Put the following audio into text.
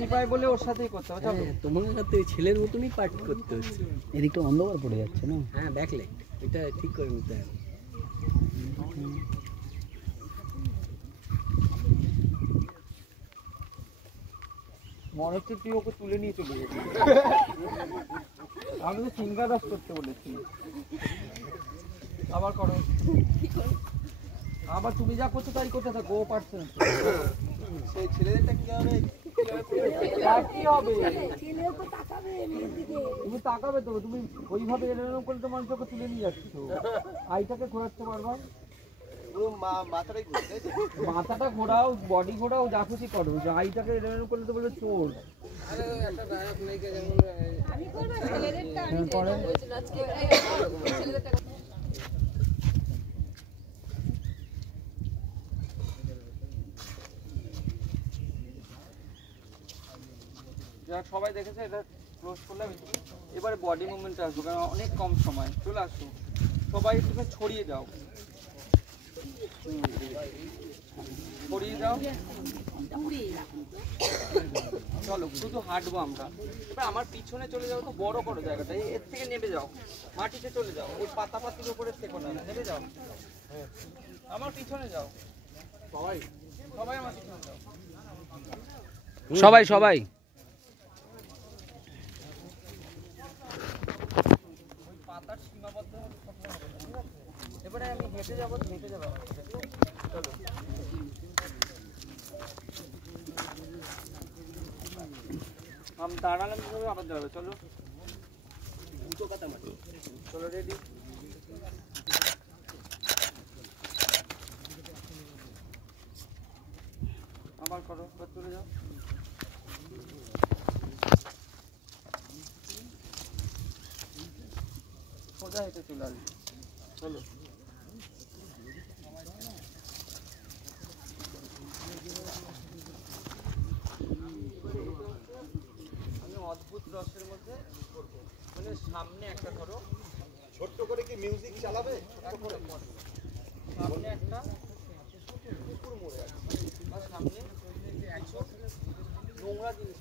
পায় বলে ওর সাথেই করতে হবে। চলো তোমার সাথে ছেলের মতনই পাঠ করতে হচ্ছে। এদিকটা অন্ধকার পড়ে যাচ্ছে না? হ্যাঁ ব্যাকলাইট এটা ঠিক করে নিতে হবে। মনে হচ্ছে তুই ওকে তুলে নিয়ে চলে গেছিস। আমি তো সিঙ্গা দাস করতে বলেছি। আবার করো, আবার তুমি যা করছো তাই করতে থাকো, ও পারছে না। সেই ছেলেদেরটা কি হবে? কি হবে? তুমি তাকাবে তো, তুমি ওইভাবে এরকম করে তোমার চোখে তুলে নিয়ে যাচ্ছ, আইটাকে ঘোরাচ্ছ বারবার। মাথাটা ঘোরাও, বডি ঘোরাও, যা খুশি করো, আইটাকে এরকম করলে তো বলবে চোর। সবাই দেখেছে, এটা ক্লোজ করলাম। এবারে বডি মুভমেন্ট আসবো, কারণ অনেক কম সময়। চলে আসো সবাই, তুমি ছড়িয়ে যাও, ছড়িয়ে যাও। চলো শুধু হাঁটবো আমরা। এবার আমার পিছনে চলে যাও, তো বড় করো জায়গাটা, এর থেকে নেমে যাও, মাটিতে চলে যাও, ওই পাতা পাতির উপরে থেকো না, নেমে যাও, আমার পিছনে যাও। সবাই সবাই আমার পিছনে যাও, সবাই সবাই পাতার সীমাবদ্ধ। এবারে আমি হেঁটে যাবো, হেঁটে যাবো। চলো আমি দাঁড়ালাম, আবার যাবে। চলো দুটো কথা মাটি। চলো রেডি, আবার করো, চলে যাও। সোজা হেঁটে চলে আসবে। চলো আমি অদ্ভুত রসের মধ্যে করবো, মানে সামনে একটা ধরো, ছোট্ট করে কি মিউজিক চালাবে, সামনে একটা কুকুর মরে আছে, আর সামনে নোংরা জিনিস